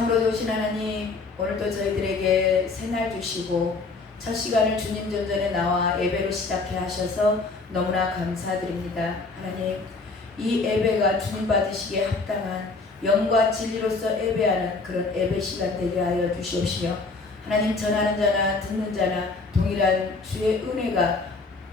참으로 좋으신 하나님, 오늘도 저희들에게 새날 주시고 첫 시간을 주님 전전에 나와 예배로 시작해 하셔서 너무나 감사드립니다. 하나님, 이 예배가 주님 받으시기에 합당한 영과 진리로서 예배하는 그런 예배 시간 되게 하여 주시옵시며, 하나님, 전하는 자나 듣는 자나 동일한 주의 은혜가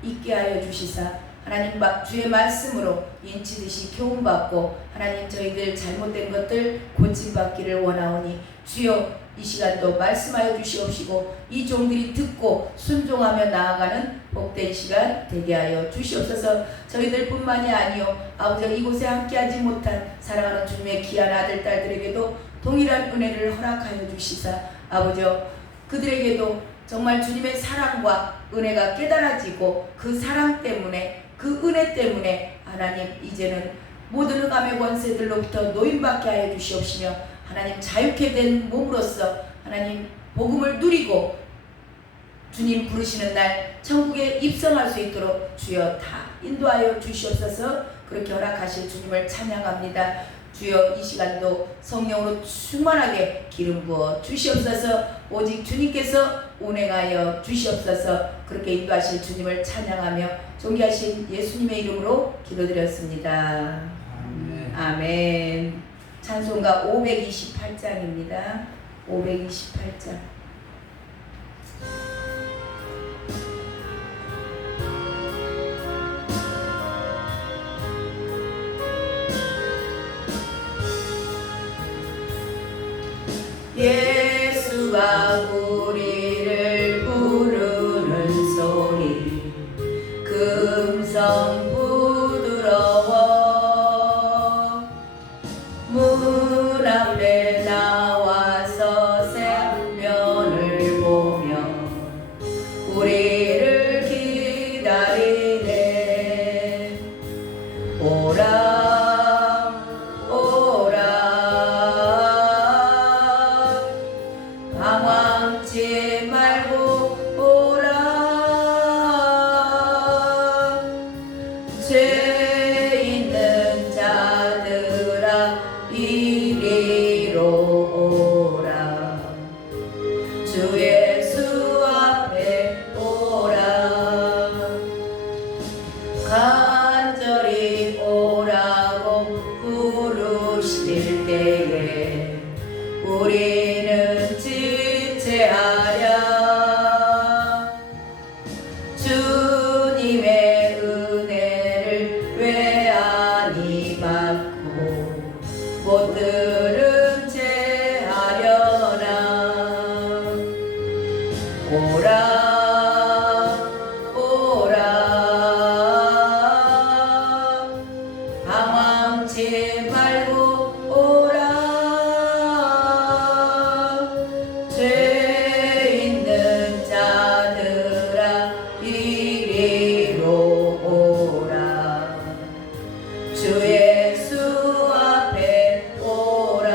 있게 하여 주시사 하나님 주의 말씀으로 인치듯이 교훈받고 하나님 저희들 잘못된 것들 고침받기를 원하오니 주여 이 시간도 말씀하여 주시옵시고 이 종들이 듣고 순종하며 나아가는 복된 시간 되게 하여 주시옵소서. 저희들뿐만이 아니요 아버지 이곳에 함께하지 못한 사랑하는 주님의 귀한 아들 딸들에게도 동일한 은혜를 허락하여 주시사 아버지여 그들에게도 정말 주님의 사랑과 은혜가 깨달아지고 그 사랑 때문에 그 은혜 때문에 하나님 이제는 모든 흑암의 권세들로부터 노임받게 하여 주시옵시며 하나님 자유케 된 몸으로써 하나님 복음을 누리고 주님 부르시는 날 천국에 입성할 수 있도록 주여 다 인도하여 주시옵소서. 그렇게 허락하실 주님을 찬양합니다. 주여 이 시간도 성령으로 충만하게 기름 부어 주시옵소서. 오직 주님께서 운행하여 주시옵소서. 그렇게 인도하실 주님을 찬양하며 존귀하신 예수님의 이름으로 기도드렸습니다. 아멘. 아멘. 찬송가 528장입니다. 528장. 예수가 우리를 부르는 소리 금성 부드러워 문 앞에 나와서 생면을 보며 우리를 기다리네. 오라 방황치 말고 오라. 죄 있는 자들아 이리로 오라. 주 예수 앞에 오라. 간절히 오라고 부르실 때에 우리는 지체하랴. 주님의 은혜를 왜 아니 받고 못 들은 채 하려나. 오라 오라 방황치 말고 오라. 죄 있는 자들아 이리로 오라. 주 예수 앞에 오라.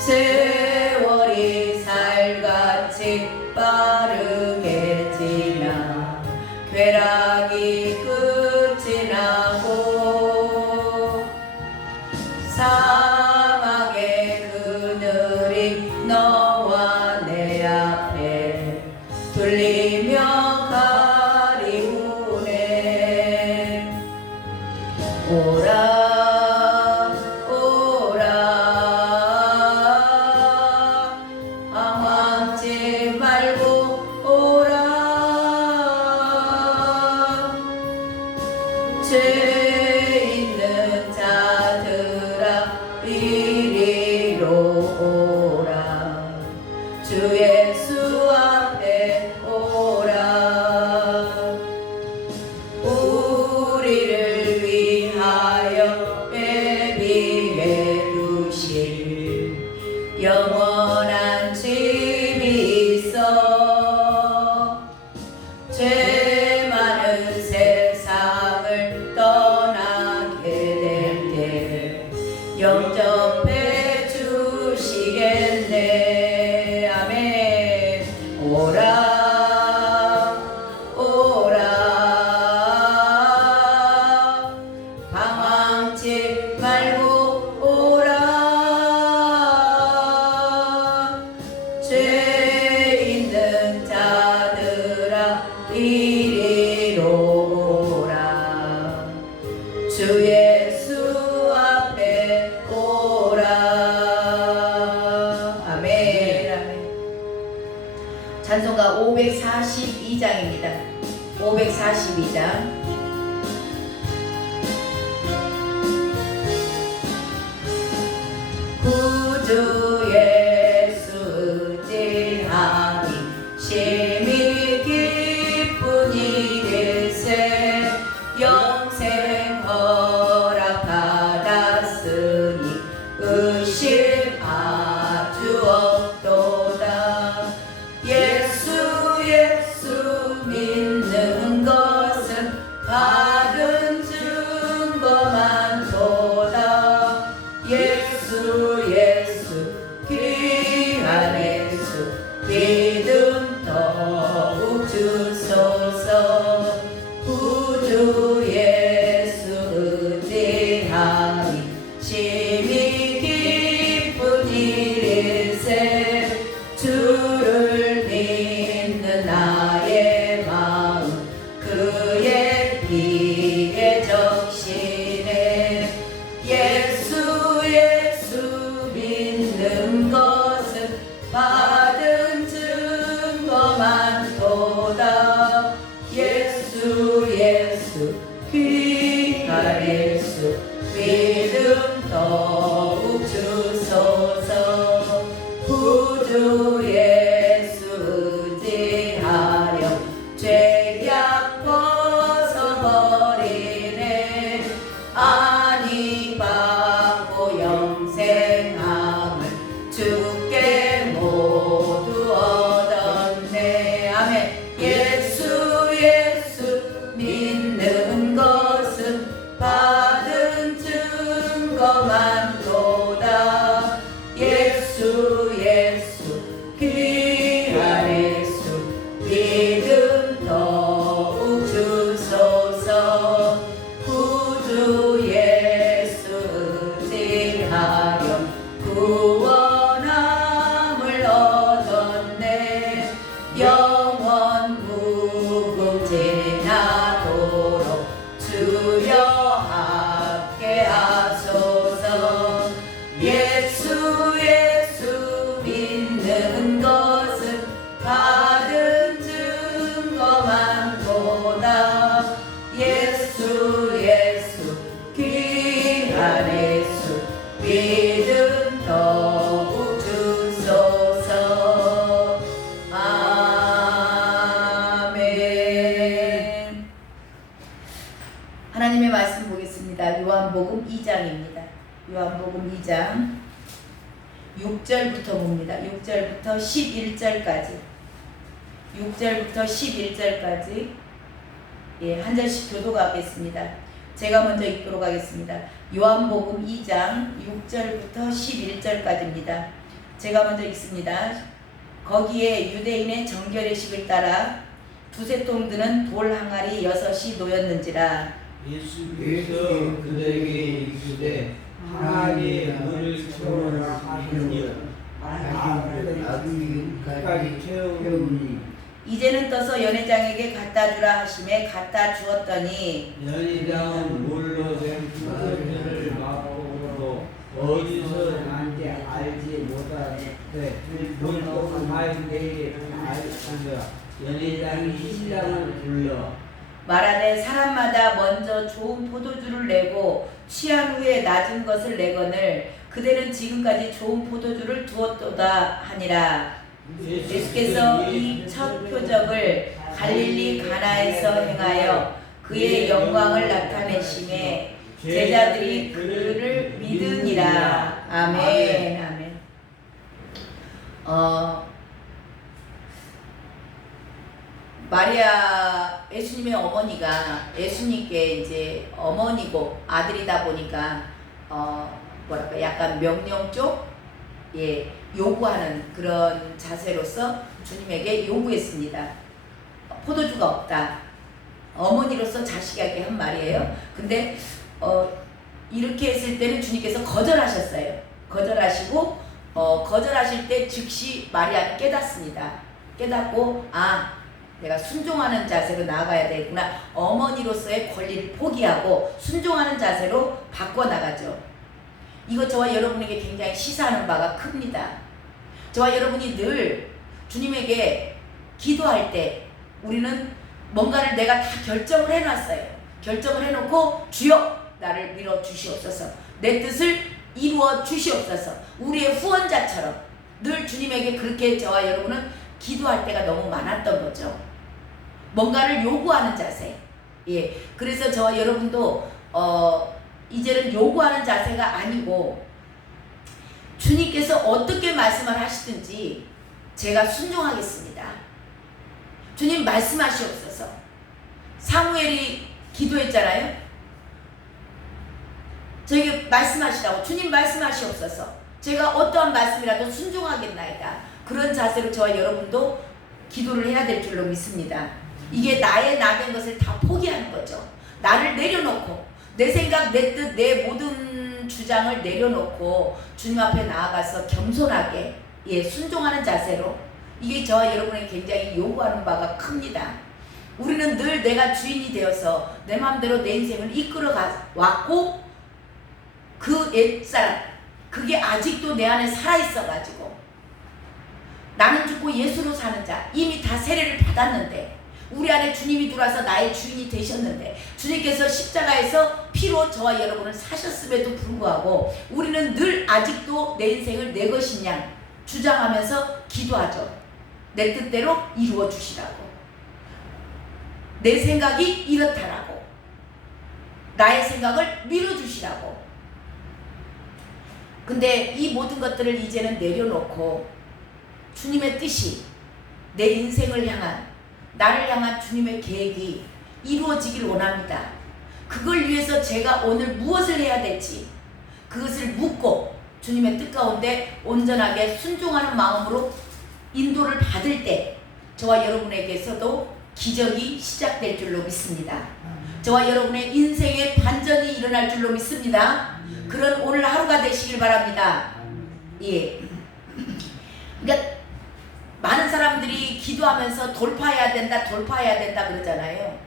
세월이 살같이 빠르게 지나 쾌락이 끝이 나고 사막의 그늘이 너와 내 앞에 둘리며 가리우네. 오라 오라 방황치 말고 오라. 죄 있는 자들아 이리로 오라. 주 예수 앞에 오라. 우리를 위하여 예비해 두실 영원한 집이 있어. 죄 많은 세상을 떠나게 될 때 영접해 주시겠네. 아멘. 오라 오라 방황치 말고 오라. 2장입니다. 542장. 구주 예수 의지하니 심히 기쁜 일일세 영생 허락 받았으니 의심 아주 없도다. 예수 믿는 것은 받은 증거만 도다. 예수 귀한 예수 믿음 더욱 주소서. 구주 예수 의지하니 심히 기쁜 일일세 주를 믿는 나의 마음 그의 피에 적시네. 예수 믿는 것은 받은 증거만 도다. 예수 귀한 예수 믿음 더욱 주소서. 구주 예수 의지하려 죄악 벗어버리네. 아니 받고 영생함을 주께 모두 얻었네. 아멘. 예수 믿는 것은 받은 증거만 도다. 예수 귀한 예수 믿음 더욱 주소서. 구주 예수 의지하여 구원함을 얻었네. 영원 무궁지나도록 주여 함께하소서. 예수 믿는 것은 받은 증거만 도다. 예수 귀한 예수 믿음 더욱 주소서. 아멘. 하나님의 말씀 보겠습니다. 요한복음 2장입니다. 요한복음 2장 6절부터 봅니다. 6절부터 11절까지. 6절부터 11절까지. 예, 한 절씩 교도하겠습니다. 제가 먼저 읽도록 하겠습니다. 요한복음 2장 6절부터 11절까지입니다. 제가 먼저 읽습니다. 거기에 유대인의 정결의식을 따라 두세 통 드는 돌 항아리 6이 놓였는지라. 예수께서 그들에게 이르시되 항아리에 물을 채우라 하시니라. 나중까지 채우니 이제는 떠서 연회장에게 갖다 주라 하심에 갖다 주었더니 연회장은 물로 된 포도주를 맛보고도 어디서 난지 알지 못하되 물도 가운데에 알지라. 연회장이 신랑을 불러 말하되 사람마다 먼저 좋은 포도주를 내고 취한 후에 낮은 것을 내거늘 그대는 지금까지 좋은 포도주를 두었도다 하니라. 예수께서 이 첫 표적을 갈릴리 가나에서 행하여 그의 영광을 나타내심에 제자들이 그를 믿으니라. 아멘. 아멘. 마리아 예수님의 어머니가 예수님께 이제 어머니고 아들이다 보니까 뭐랄까 약간 명령 쪽 요구하는 그런 자세로서 주님에게 요구했습니다. 포도주가 없다. 어머니로서 자식에게 한 말이에요. 근데 이렇게 했을 때는 주님께서 거절하셨어요. 거절하시고 거절하실 때 즉시 마리아는 깨닫습니다. 깨닫고 내가 순종하는 자세로 나아가야 되겠구나. 어머니로서의 권리를 포기하고 순종하는 자세로 바꿔나가죠. 이거 저와 여러분에게 굉장히 시사하는 바가 큽니다. 저와 여러분이 늘 주님에게 기도할 때 우리는 뭔가를 내가 다 결정을 해놨어요. 결정을 해놓고 주여 나를 밀어주시옵소서, 내 뜻을 이루어 주시옵소서, 우리의 후원자처럼 늘 주님에게 그렇게 저와 여러분은 기도할 때가 너무 많았던 거죠. 뭔가를 요구하는 자세. 예, 그래서 저와 여러분도 이제는 요구하는 자세가 아니고 주님께서 어떻게 말씀을 하시든지 제가 순종하겠습니다. 주님 말씀하시옵소서. 사무엘이 기도했잖아요. 저에게 말씀하시라고. 주님 말씀하시옵소서. 제가 어떠한 말씀이라도 순종하겠나이다. 그런 자세로 저와 여러분도 기도를 해야 될 줄로 믿습니다. 이게 나의 나된 것을 다 포기하는 거죠. 나를 내려놓고 내 생각, 내 뜻, 내 모든 주장을 내려놓고 주님 앞에 나아가서 겸손하게 순종하는 자세로, 이게 저와 여러분에게 굉장히 요구하는 바가 큽니다. 우리는 늘 내가 주인이 되어서 내 마음대로 내 인생을 이끌어 왔고 그 옛사람, 그게 아직도 내 안에 살아있어가지고 나는 죽고 예수로 사는 자, 이미 다 세례를 받았는데 우리 안에 주님이 들어와서 나의 주인이 되셨는데 주님께서 십자가에서 피로 저와 여러분을 사셨음에도 불구하고 우리는 늘 아직도 내 인생을 내 것인 양 주장하면서 기도하죠. 내 뜻대로 이루어 주시라고, 내 생각이 이렇다라고, 나의 생각을 밀어주시라고. 근데 이 모든 것들을 이제는 내려놓고 주님의 뜻이 내 인생을 향한, 나를 향한 주님의 계획이 이루어지길 원합니다. 그걸 위해서 제가 오늘 무엇을 해야 될지 그것을 묻고 주님의 뜻 가운데 온전하게 순종하는 마음으로 인도를 받을 때 저와 여러분에게서도 기적이 시작될 줄로 믿습니다. 저와 여러분의 인생의 반전이 일어날 줄로 믿습니다. 그런 오늘 하루가 되시길 바랍니다. 예. 그러니까 많은 사람들이 기도하면서 돌파해야 된다 그러잖아요.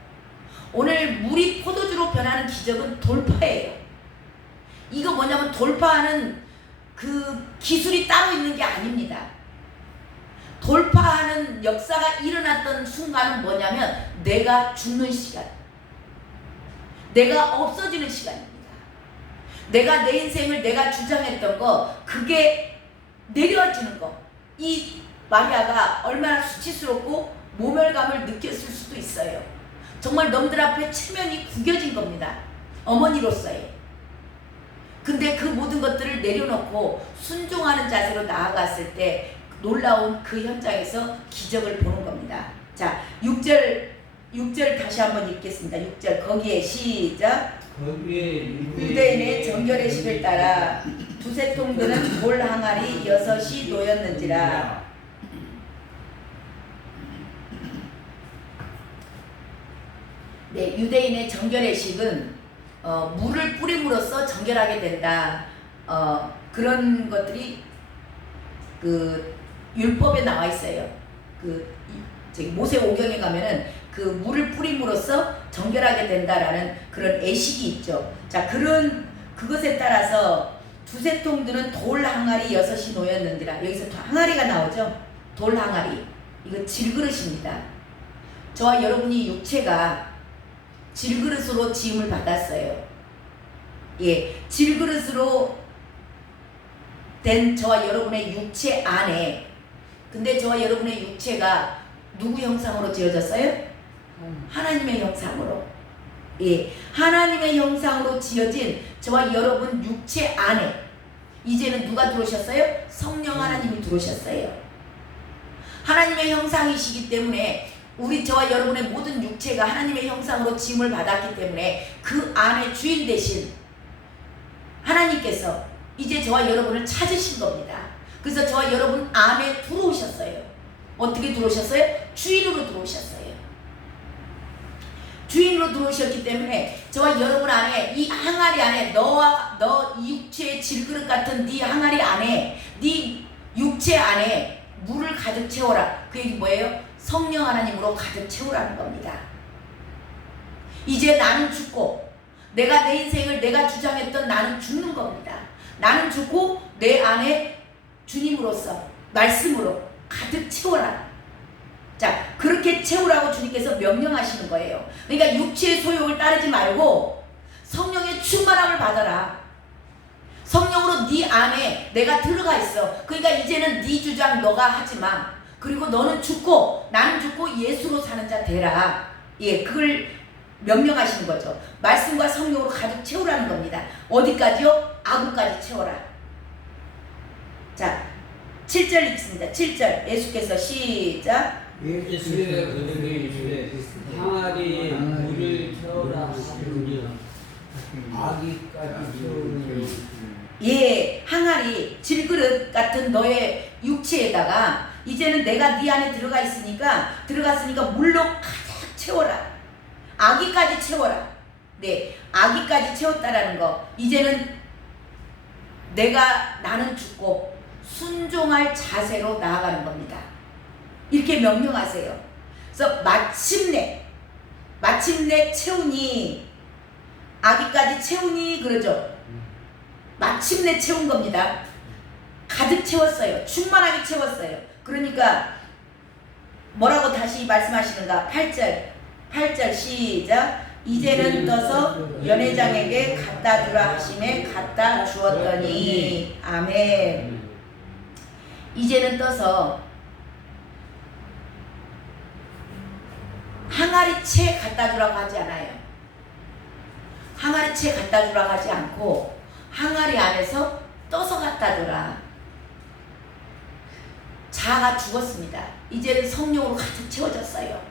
오늘 물이 포도주로 변하는 기적은 돌파예요. 이거 뭐냐면 돌파하는 그 기술이 따로 있는 게 아닙니다. 돌파하는 역사가 일어났던 순간은 뭐냐면 내가 죽는 시간, 내가 없어지는 시간입니다. 내가 내 인생을 내가 주장했던 거, 그게 내려지는 거. 이 마리아가 얼마나 수치스럽고 모멸감을 느꼈을 수도 있어요. 정말 놈들 앞에 체면이 구겨진 겁니다. 어머니로서의. 근데 그 모든 것들을 내려놓고 순종하는 자세로 나아갔을 때 놀라운 그 현장에서 기적을 보는 겁니다. 자, 6절 다시 한번 읽겠습니다. 6절 거기에 시작. 거기에 유대인의 정결의 식을 따라 두세 통 드는 돌 항아리 6이 놓였는지라. 네, 유대인의 정결의 식은 물을 뿌림으로써 정결하게 된다. 그런 것들이 그 율법에 나와 있어요. 그 모세오경에 가면은 그 물을 뿌림으로써 정결하게 된다라는 그런 애식이 있죠. 자, 그것에 따라서 두세 통 드는 돌 항아리 6이 놓였는지라. 여기서 항아리가 나오죠. 돌 항아리. 이거 질그릇입니다. 저와 여러분이 육체가 질그릇으로 지음을 받았어요. 예, 질그릇으로 된 저와 여러분의 육체 안에, 근데 저와 여러분의 육체가 누구 형상으로 지어졌어요? 하나님의 형상으로. 예, 하나님의 형상으로 지어진 저와 여러분 육체 안에 이제는 누가 들어오셨어요? 성령 하나님이 들어오셨어요. 하나님의 형상이시기 때문에 우리 저와 여러분의 모든 육체가 하나님의 형상으로 지음을 받았기 때문에 그 안에 주인 되신 하나님께서 이제 저와 여러분을 찾으신 겁니다. 그래서 저와 여러분 안에 들어오셨어요. 어떻게 들어오셨어요? 주인으로 들어오셨어요. 주인으로 들어오셨기 때문에 저와 여러분 안에, 이 항아리 안에, 너 육체의 질그릇 같은 네 항아리 안에, 네 육체 안에 물을 가득 채워라. 그 얘기 뭐예요? 성령 하나님으로 가득 채우라는 겁니다. 이제 나는 죽고 내가 내 인생을 내가 주장했던 나는 죽는 겁니다. 나는 죽고 내 안에 주님으로서 말씀으로 가득 채워라. 자, 그렇게 채우라고 주님께서 명령하시는 거예요. 그러니까 육체의 소욕을 따르지 말고 성령의 충만함을 받아라. 성령으로 네 안에 내가 들어가 있어. 그러니까 이제는 네 주장 너가 하지 마. 그리고 너는 죽고 나는 죽고 예수로 사는 자 되라. 예, 그걸 명령하시는 거죠. 말씀과 성령으로 가득 채우라는 겁니다. 어디까지요? 아구까지 채워라. 자, 7절 읽습니다. 7절 예수께서 시작. 예수의 그들에게 이르시되 항아리에 물을 채우라 하시니 아기까지 채우니 예, 항아리, 질그릇 같은 너의 육체에다가 이제는 내가 네 안에 들어갔으니까 물로 가득 채워라. 아기까지 채워라. 네, 아기까지 채웠다라는 거. 이제는 나는 죽고 순종할 자세로 나아가는 겁니다. 이렇게 명령하세요. 그래서 마침내 채우니, 아기까지 채우니 그러죠. 마침내 채운 겁니다. 가득 채웠어요. 충만하게 채웠어요. 그러니까 뭐라고 다시 말씀하시는가? 8절 시작. 이제는 떠서 연회장에게 갖다 주라 하심에 갖다 주었더니 아멘. 이제는 떠서 항아리채 갖다 주라고 하지 않아요. 항아리채 갖다 주라고 하지 않고 항아리 안에서 떠서 갖다 주라. 자아가 죽었습니다. 이제는 성령으로 가득 채워졌어요.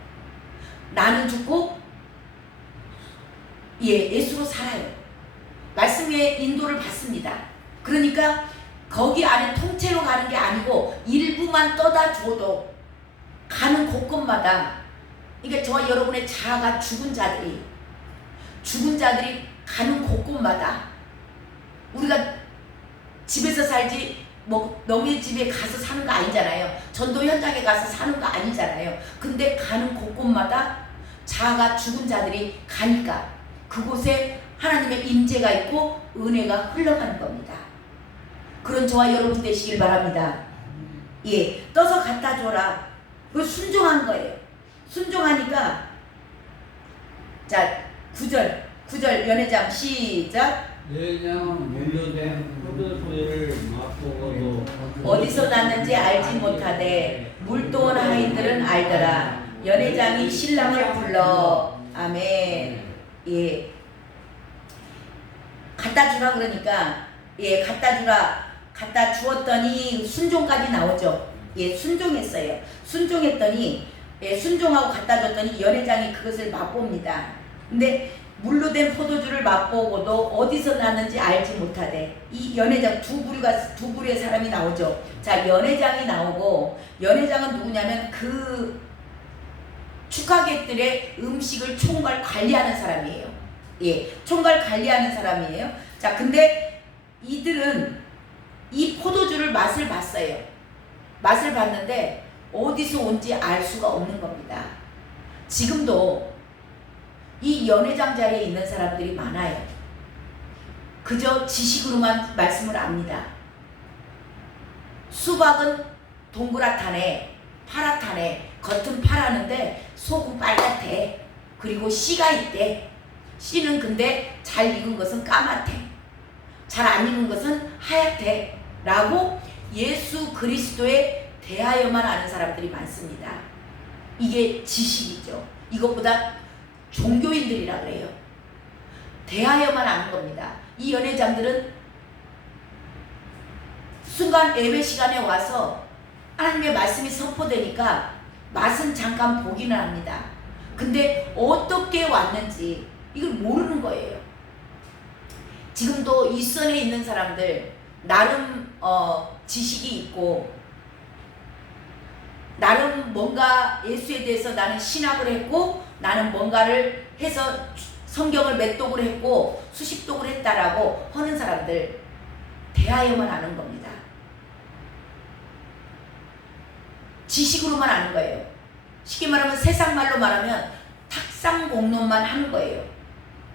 나는 죽고 예수로 살아요. 말씀의 인도를 받습니다. 그러니까 거기 안에 통째로 가는 게 아니고 일부만 떠다 줘도 가는 곳곳마다, 그러니까 저와 여러분의 자아가 죽은 자들이 가는 곳곳마다, 우리가 집에서 살지 뭐 너의 집에 가서 사는 거 아니잖아요. 전도 현장에 가서 사는 거 아니잖아요. 근데 가는 곳곳마다 자아가 죽은 자들이 가니까 그곳에 하나님의 임재가 있고 은혜가 흘러가는 겁니다. 그런 저와 여러분 되시길 바랍니다. 예, 떠서 갖다 줘라. 그 순종한 거예요. 순종하니까, 자, 9절 연회장 시작. 연회장은 물로된 포도주를 맛보고도 어디서 났는지 알지 못하되 물동원 하인들은 알더라. 연회장이 신랑을 불러. 아멘. 예, 갖다 주라 그러니까, 예, 갖다 주라, 갖다 주었더니 순종까지 나오죠. 예, 순종했어요. 순종했더니, 예, 순종하고 갖다 줬더니 연회장이 그것을 맛봅니다. 근데 물로 된 포도주를 맛보고도 어디서 났는지 알지 못하되, 이 연회장 두 부류의 사람이 나오죠. 자, 연회장이 나오고, 연회장은 누구냐면 그 축하객들의 음식을 총괄 관리하는 사람이에요. 예, 총괄 관리하는 사람이에요. 자, 근데 이들은 이 포도주를 맛을 봤어요. 맛을 봤는데 어디서 온지 알 수가 없는 겁니다. 지금도 이 연회장 자리에 있는 사람들이 많아요. 그저 지식으로만 말씀을 압니다. 수박은 동그랗다네, 파랗다네, 겉은 파라는데 속은 빨갛대. 그리고 씨가 있대. 씨는 근데 잘 익은 것은 까맣대. 잘 안 익은 것은 하얗대. 라고 예수 그리스도에 대하여만 아는 사람들이 많습니다. 이게 지식이죠. 이것보다 종교인들이라 그래요. 대하여만 아는 겁니다. 이 연회장들은 순간 예배 시간에 와서 하나님의 말씀이 선포되니까 맛은 잠깐 보기는 합니다. 근데 어떻게 왔는지 이걸 모르는 거예요. 지금도 일선에 있는 사람들 나름 지식이 있고 나름 뭔가 예수에 대해서 나는 신학을 했고 나는 뭔가를 해서 성경을 몇 독을 했고 수십 독을 했다라고 하는 사람들 대하여만 아는 겁니다. 지식으로만 아는 거예요. 쉽게 말하면 세상 말로 말하면 탁상공론만 하는 거예요.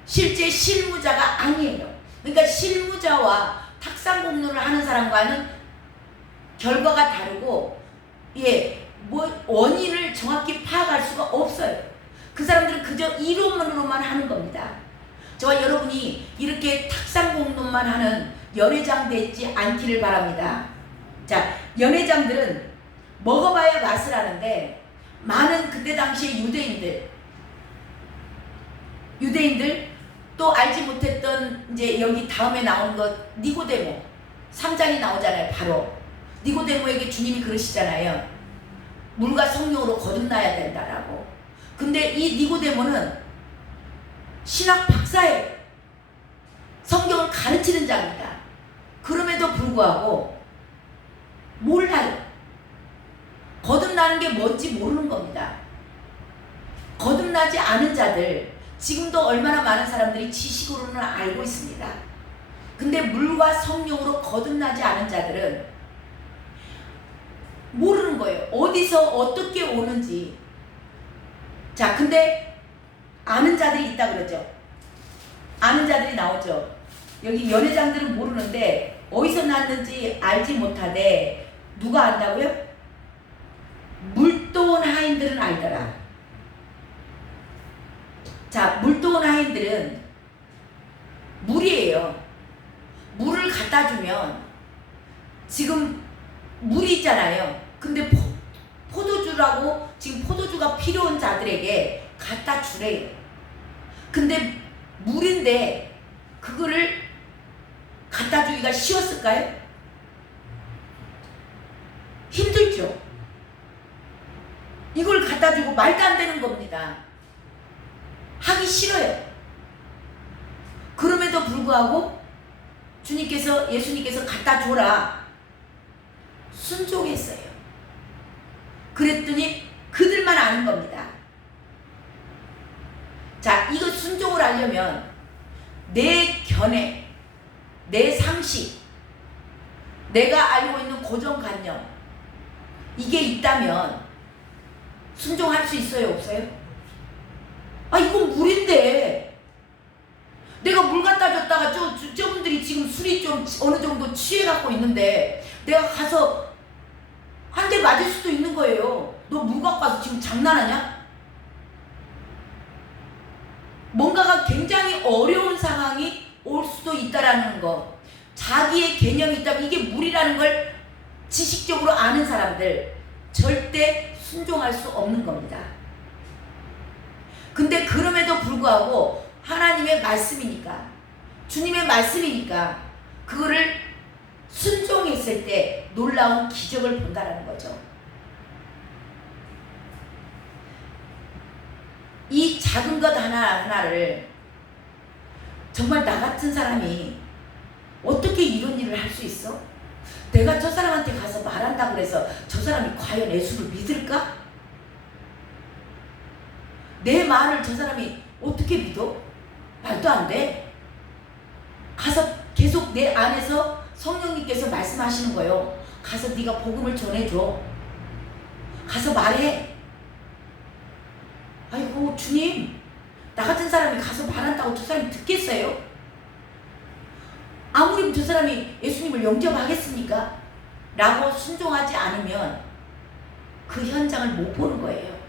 실제 실무자가 아니에요. 그러니까 실무자와 탁상공론을 하는 사람과는 결과가 다르고, 예, 뭐 원인을 정확히 파악할 수가 없어요. 그 사람들은 그저 이론만으로만 하는 겁니다. 저와 여러분이 이렇게 탁상공론만 하는 연회장 되지 않기를 바랍니다. 자, 연회장들은 먹어봐야 맛을 아는데 많은 그때 당시에 유대인들 또 알지 못했던 이제 여기 다음에 나온 것 니고데모 3장이 나오잖아요. 바로 니고데모에게 주님이 그러시잖아요. 물과 성령으로 거듭나야 된다라고. 근데 이 니고데모는 신학 박사예요. 성경을 가르치는 자입니다. 그럼에도 불구하고 몰라요. 거듭나는 게 뭔지 모르는 겁니다. 거듭나지 않은 자들, 지금도 얼마나 많은 사람들이 지식으로는 알고 있습니다. 근데 물과 성령으로 거듭나지 않은 자들은 모르는 거예요. 어디서 어떻게 오는지. 자, 근데 아는 자들이 있다 그러죠. 아는 자들이 나오죠. 여기 연회장들은 모르는데 어디서 났는지 알지 못하되 누가 안다고요? 물도온 하인들은 알더라. 자, 물도온 하인들은 물이에요. 물을 갖다 주면 지금 물이 있잖아요. 근데 포도주라고 지금 포도주가 필요한 자들에게 갖다 주래요. 근데 물인데 그거를 갖다 주기가 쉬웠을까요? 힘들죠. 이걸 갖다 주고 말도 안 되는 겁니다. 하기 싫어요. 그럼에도 불구하고 예수님께서 갖다 줘라. 순종했어요. 그랬더니 그들만 아는 겁니다. 자, 이거 순종을 하려면 내 견해, 내 상식, 내가 알고 있는 고정관념 이게 있다면 순종할 수 있어요? 없어요? 아, 이건 물인데 내가 물 갖다 줬다가 저분들이 지금 술이 좀 어느 정도 취해갖고 있는데 내가 가서 한 대 맞을 수도 있는 거예요. 너 물 갖고 와서 지금 장난하냐? 뭔가가 굉장히 어려운 상황이 올 수도 있다라는 거. 자기의 개념이 있다면 이게 물이라는 걸 지식적으로 아는 사람들 절대 순종할 수 없는 겁니다. 근데 그럼에도 불구하고 하나님의 말씀이니까, 주님의 말씀이니까 그거를 순종했을 때 놀라운 기적을 본다라는 거죠. 이 작은 것 하나하나를 정말 나 같은 사람이 어떻게 이런 일을 할 수 있어? 내가 저 사람한테 가서 말한다고 그래서 저 사람이 과연 예수를 믿을까? 내 말을 저 사람이 어떻게 믿어? 말도 안 돼. 가서 계속 내 안에서 성령님께서 말씀하시는 거예요. 가서 네가 복음을 전해줘. 가서 말해. 아이고 주님, 나 같은 사람이 가서 말한다고 저 사람이 듣겠어요? 아무리 저 사람이 예수님을 영접하겠습니까? 라고 순종하지 않으면 그 현장을 못 보는 거예요.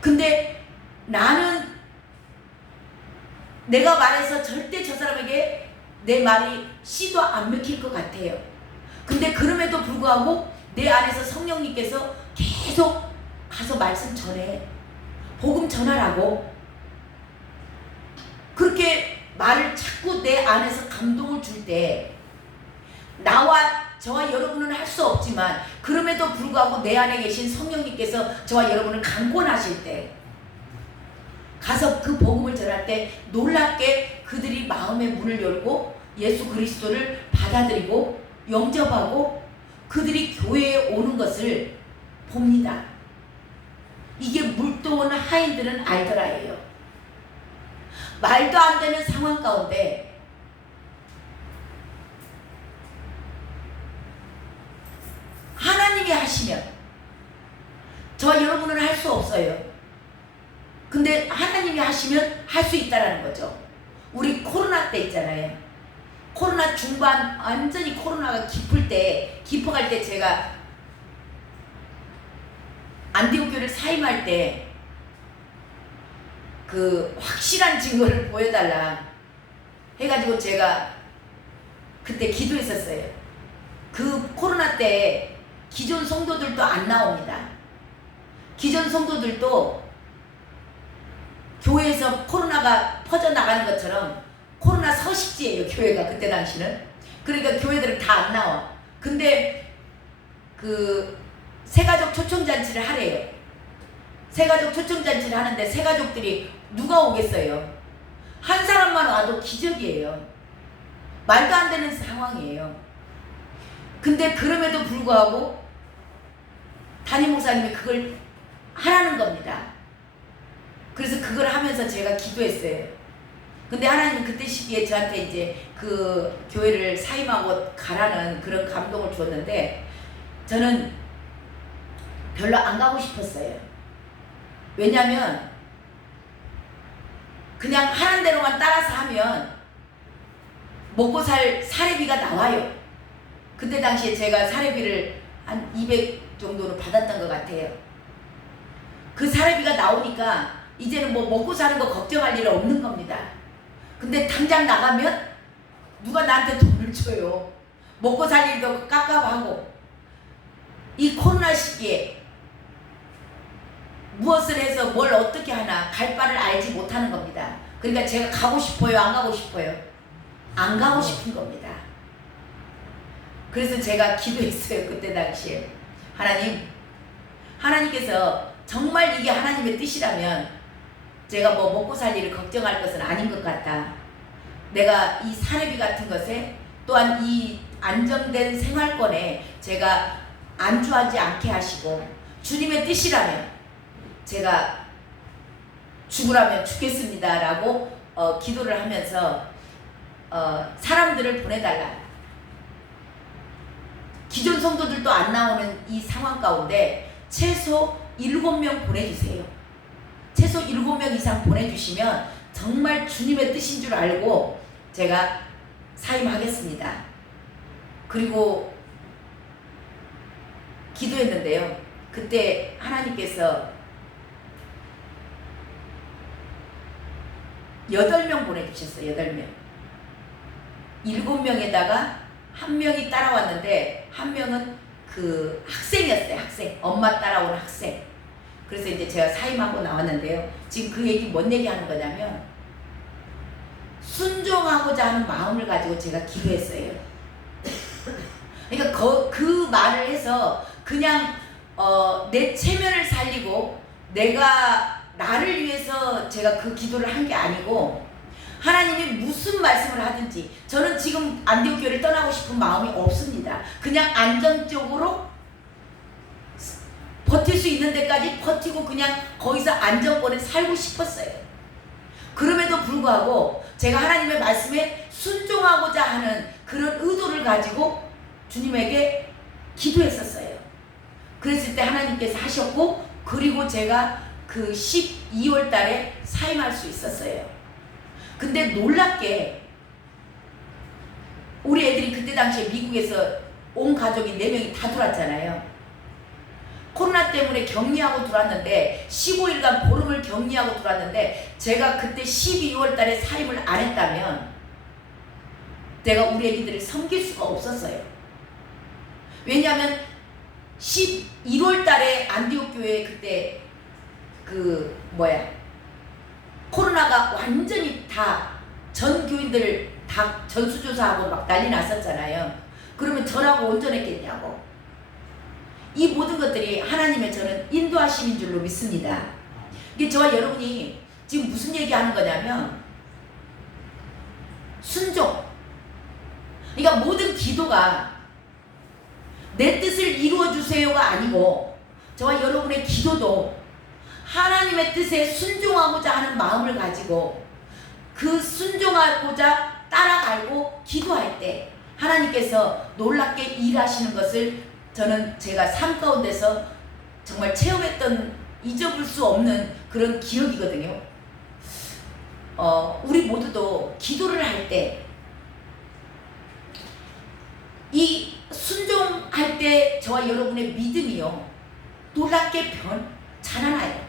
근데 나는 내가 말해서 절대 저 사람에게 내 말이 씨도 안 먹힐 것 같아요. 근데 그럼에도 불구하고 내 안에서 성령님께서 계속 가서 말씀 전해. 복음 전하라고. 그렇게 말을 자꾸 내 안에서 감동을 줄 때 저와 여러분은 할 수 없지만 그럼에도 불구하고 내 안에 계신 성령님께서 저와 여러분을 강권하실 때 가서 그 복음을 전할 때 놀랍게 그들이 마음의 문을 열고 예수 그리스도를 받아들이고 영접하고 그들이 교회에 오는 것을 봅니다. 이게 물도온 하인들은 알더라예요. 말도 안 되는 상황 가운데 하나님이 하시면 저와 여러분은 할 수 없어요. 근데 하나님이 하시면 할 수 있다라는 거죠. 우리 코로나 때 있잖아요. 코로나 중반 완전히 코로나가 깊어갈 때 제가 안디옥 교회를 사임할 때 그 확실한 증거를 보여달라 해가지고 제가 그때 기도했었어요. 그 코로나 때 기존 성도들도 안 나옵니다. 기존 성도들도 교회에서 코로나가 퍼져나가는 것처럼 코로나 서식지예요, 교회가 그때 당시는. 그러니까 교회들은 다 안 나와. 근데 그 새가족 초청잔치를 하래요. 새가족 초청잔치를 하는데 새가족들이 누가 오겠어요? 한 사람만 와도 기적이에요. 말도 안 되는 상황이에요. 근데 그럼에도 불구하고 담임 목사님이 그걸 하라는 겁니다. 그래서 그걸 하면서 제가 기도했어요. 근데 하나님은 그때 시기에 저한테 이제 그 교회를 사임하고 가라는 그런 감동을 줬는데 저는 별로 안 가고 싶었어요. 왜냐면 그냥 하는 대로만 따라서 하면 먹고 살 사례비가 나와요. 그때 당시에 제가 사례비를 한 200 정도로 받았던 것 같아요. 그 사례비가 나오니까 이제는 뭐 먹고 사는 거 걱정할 일은 없는 겁니다. 근데 당장 나가면 누가 나한테 돈을 줘요. 먹고 살 일도 깝깝하고 이 코로나 시기에 무엇을 해서 뭘 어떻게 하나 갈 바를 알지 못하는 겁니다. 그러니까 제가 가고 싶어요? 안 가고 싶어요? 안 가고 싶은 겁니다. 그래서 제가 기도했어요. 그때 당시에 하나님께서 정말 이게 하나님의 뜻이라면 제가 뭐 먹고 살 일을 걱정할 것은 아닌 것 같다. 내가 이 사례비 같은 것에 또한 이 안정된 생활권에 제가 안주하지 않게 하시고 주님의 뜻이라면 제가 죽으라면 죽겠습니다 라고 기도를 하면서 사람들을 보내달라. 기존 성도들도 안 나오는 이 상황 가운데 최소 7명 보내주세요. 최소 7명 이상 보내주시면 정말 주님의 뜻인 줄 알고 제가 사임하겠습니다. 그리고 기도했는데요. 그때 하나님께서 8명 보내주셨어요. 8명. 7명에다가 1명이 따라왔는데 1명은 그 학생이었어요. 학생. 엄마 따라온 학생. 그래서 이제 제가 사임하고 나왔는데요. 지금 그 얘기 뭔 얘기 하는 거냐면 순종하고자 하는 마음을 가지고 제가 기도했어요. 그러니까 그 말을 해서 그냥 내 체면을 살리고 내가 나를 위해서 제가 그 기도를 한 게 아니고 하나님이 무슨 말씀을 하든지 저는 지금 안디옥 교회를 떠나고 싶은 마음이 없습니다. 그냥 안정적으로 버틸 수 있는 데까지 버티고 그냥 거기서 안정권에 살고 싶었어요. 그럼에도 불구하고 제가 하나님의 말씀에 순종하고자 하는 그런 의도를 가지고 주님에게 기도했었어요. 그랬을 때 하나님께서 하셨고 그리고 제가 그 12월 달에 사임할 수 있었어요. 근데 놀랍게 우리 애들이 그때 당시에 미국에서 온 가족이 4명이 다 들어왔잖아요. 코로나 때문에 격리하고 들어왔는데 15일간 보름을 격리하고 들어왔는데 제가 그때 12월 달에 사임을 안 했다면 내가 우리 애기들을 섬길 수가 없었어요. 왜냐하면 11월 달에 안디옥 교회에 그때 코로나가 완전히 다 전 교인들 다 전수조사하고 막 난리 났었잖아요. 그러면 저라고 온전했겠냐고. 이 모든 것들이 하나님의 저는 인도하심인 줄로 믿습니다. 이게 저와 여러분이 지금 무슨 얘기하는 거냐면 순종. 그러니까 모든 기도가 내 뜻을 이루어주세요가 아니고 저와 여러분의 기도도 하나님의 뜻에 순종하고자 하는 마음을 가지고 그 순종하고자 따라가고 기도할 때 하나님께서 놀랍게 일하시는 것을 저는 제가 삶 가운데서 정말 체험했던 잊어볼 수 없는 그런 기억이거든요. 우리 모두도 기도를 할 때 이 순종할 때 저와 여러분의 믿음이요 놀랍게 자라나요.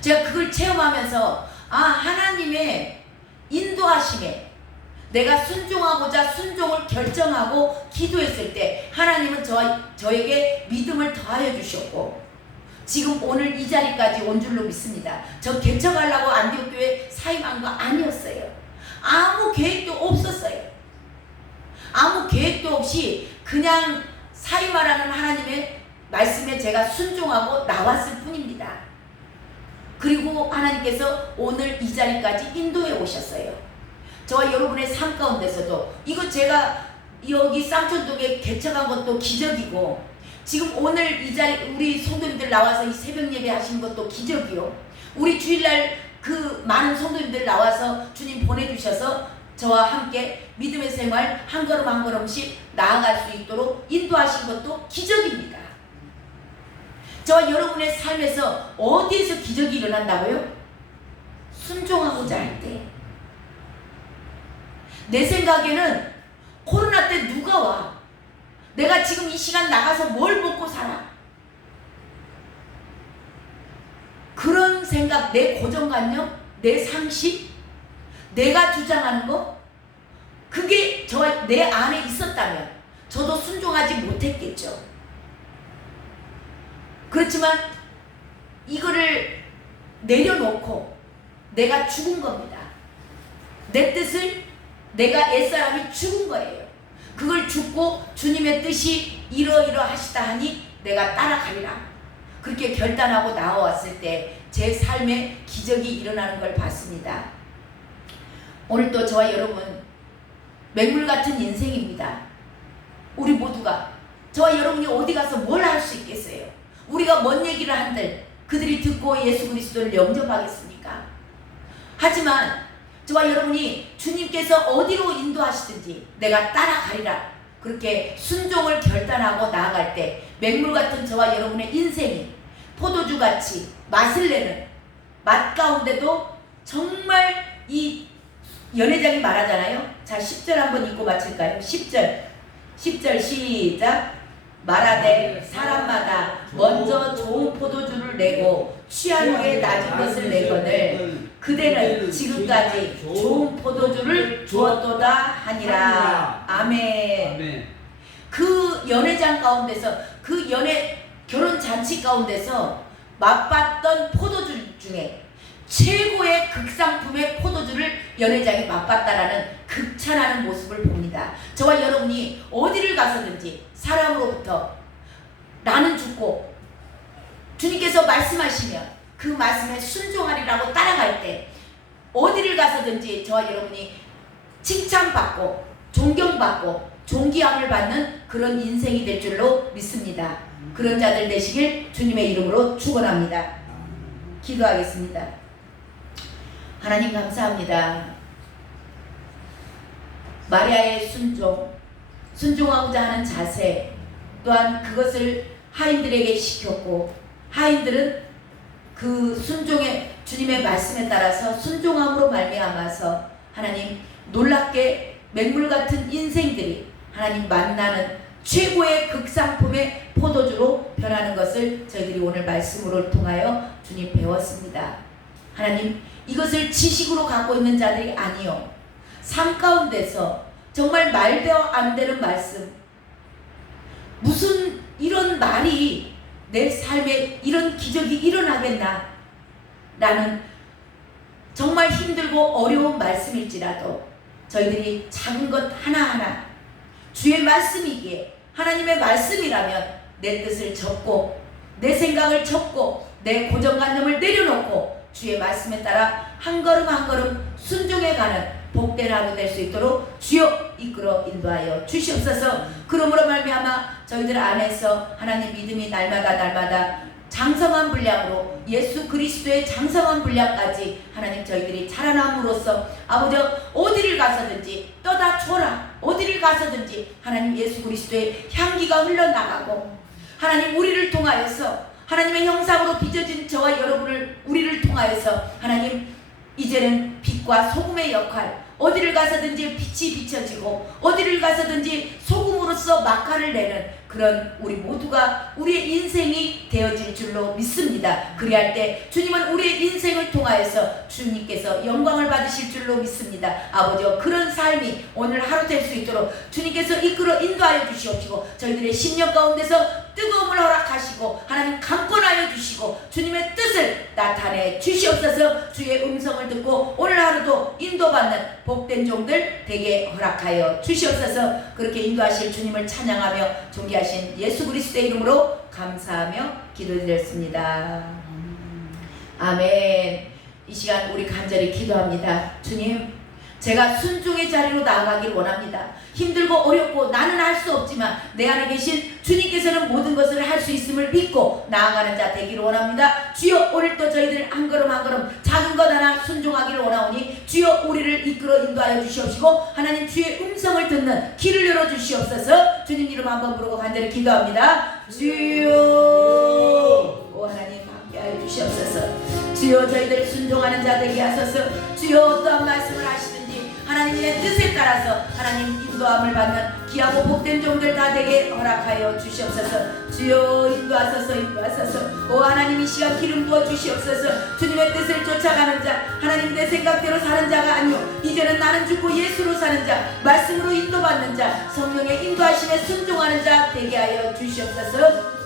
제가 그걸 체험하면서 하나님의 인도하심에 내가 순종하고자 순종을 결정하고 기도했을 때 하나님은 저에게 믿음을 더하여 주셨고 지금 오늘 이 자리까지 온 줄로 믿습니다. 저 개척하려고 안디옥교회 사임한 거 아니었어요. 아무 계획도 없었어요. 아무 계획도 없이 그냥 사임하라는 하나님의 말씀에 제가 순종하고 나왔을 뿐입니다. 그리고 하나님께서 오늘 이 자리까지 인도해 오셨어요. 저와 여러분의 삶 가운데서도 이거 제가 여기 쌍촌동에 개척한 것도 기적이고 지금 오늘 이 자리 우리 성도님들 나와서 이 새벽 예배 하시는 것도 기적이요. 우리 주일날 그 많은 성도님들 나와서 주님 보내주셔서 저와 함께 믿음의 생활 한 걸음 한 걸음씩 나아갈 수 있도록 인도하신 것도 기적입니다. 저와 여러분의 삶에서 어디에서 기적이 일어난다고요? 순종하고자 할 때. 내 생각에는 코로나 때 누가 와? 내가 지금 이 시간 나가서 뭘 먹고 살아? 그런 생각, 내 고정관념, 내 상식, 내가 주장하는 거, 그게 내 안에 있었다면 저도 순종하지 못했겠죠. 그렇지만 이거를 내려놓고 내가 죽은 겁니다. 내 뜻을 내가 옛사람이 죽은 거예요. 그걸 죽고 주님의 뜻이 이러이러하시다 하니 내가 따라가리라. 그렇게 결단하고 나와왔을 때 제 삶에 기적이 일어나는 걸 봤습니다. 오늘 또 저와 여러분 맹물 같은 인생입니다. 우리 모두가 저와 여러분이 어디 가서 뭘 할 수 있겠어요? 우리가 뭔 얘기를 한들 그들이 듣고 예수 그리스도를 영접하겠습니까? 하지만 저와 여러분이 주님께서 어디로 인도하시든지 내가 따라가리라. 그렇게 순종을 결단하고 나아갈 때 맹물 같은 저와 여러분의 인생이 포도주같이 맛을 내는 맛 가운데도 정말 이 연회장이 말하잖아요. 자, 10절 한번 읽고 마칠까요? 10절 시작. 말하되 사람마다 먼저 좋은 포도주를 내고 취한 후에 낮은 것을 내거늘 그대는 지금까지 좋은 포도주를 주었도다 하니라. 아멘. 그 연회장 가운데서 그 결혼 잔치 가운데서 맛봤던 포도주 중에 최고의 극상품의 포도주를 연회장이 맛봤다라는 극찬하는 모습을 봅니다. 저와 여러분이 어디를 가서든지 사람으로부터 나는 죽고 주님께서 말씀하시면 그 말씀에 순종하리라고 따라갈 때 어디를 가서든지 저와 여러분이 칭찬받고 존경받고 존귀함을 받는 그런 인생이 될 줄로 믿습니다. 그런 자들 되시길 주님의 이름으로 축원합니다. 기도하겠습니다. 하나님 감사합니다. 마리아의 순종하고자 하는 자세 또한 그것을 하인들에게 시켰고 하인들은 그 순종의 주님의 말씀에 따라서 순종함으로 말미암아서 하나님 놀랍게 맹물 같은 인생들이 하나님 만나는 최고의 극상품의 포도주로 변하는 것을 저희들이 오늘 말씀으로 통하여 주님 배웠습니다. 하나님 이것을 지식으로 갖고 있는 자들이 아니요 삶 가운데서 정말 말도 안 되는 말씀 무슨 이런 말이 내 삶에 이런 기적이 일어나겠나 라는 정말 힘들고 어려운 말씀일지라도 저희들이 작은 것 하나하나 주의 말씀이기에 하나님의 말씀이라면 내 뜻을 접고 내 생각을 접고 내 고정관념을 내려놓고 주의 말씀에 따라 한 걸음 한 걸음 순종해가는 복된 하루 될 수 있도록 주여 이끌어 인도하여 주시옵소서. 그러므로 말미암아 저희들 안에서 하나님 믿음이 날마다 장성한 분량으로 예수 그리스도의 장성한 분량까지 하나님 저희들이 자라남으로써 아버지 어디를 가서든지 떠다줘라. 어디를 가서든지 하나님 예수 그리스도의 향기가 흘러나가고 하나님 우리를 통하여서 하나님의 형상으로 빚어진 저와 여러분을 우리를 통하여서 하나님 이제는 빛과 소금의 역할 어디를 가서든지 빛이 비춰지고 어디를 가서든지 소금으로서 막화를 내는 그런 우리 모두가 우리의 인생이 되어질 줄로 믿습니다. 그리할 때 주님은 우리의 인생을 통하여서 주님께서 영광을 받으실 줄로 믿습니다. 아버지여, 그런 삶이 오늘 하루 될 수 있도록 주님께서 이끌어 인도하여 주시옵시고, 저희들의 심령 가운데서 뜨거움을 허락하시고 하나님 강권하여 주시고 주님의 뜻을 나타내 주시옵소서. 주의 음성을 듣고 오늘 하루도 인도받는 복된 종들 되게 허락하여 주시옵소서. 그렇게 인도하실 주님을 찬양하며 존귀하신 예수 그리스도의 이름으로 감사하며 기도드렸습니다. 아멘. 이 시간 우리 간절히 기도합니다. 주님, 제가 순종의 자리로 나아가길 원합니다. 힘들고 어렵고 나는 할 수 없지만 내 안에 계신 주님께서는 모든 것을 할 수 있음을 믿고 나아가는 자 되기를 원합니다. 주여, 오늘도 저희들 한 걸음 한 걸음 작은 것 하나 순종하기를 원하오니 주여, 우리를 이끌어 인도하여 주시옵시고 하나님 주의 음성을 듣는 길을 열어 주시옵소서. 주님 이름 한번 부르고 간절히 기도합니다. 주여, 오 하나님 함께하여 주시옵소서. 주여, 저희들 순종하는 자 되게 하소서. 주여, 어떠한 말씀을 하시든지 하나님의 뜻에 따라서 하나님 인도함을 받는 귀하고 복된 종들 다 되게 허락하여 주시옵소서. 주여, 인도하소서. 인도하소서. 오 하나님, 이 시간 기름 부어 주시옵소서. 주님의 뜻을 쫓아가는 자, 하나님 내 생각대로 사는 자가 아니요 이제는 나는 죽고 예수로 사는 자, 말씀으로 인도받는 자, 성령의 인도하심에 순종하는 자 되게 하여 주시옵소서.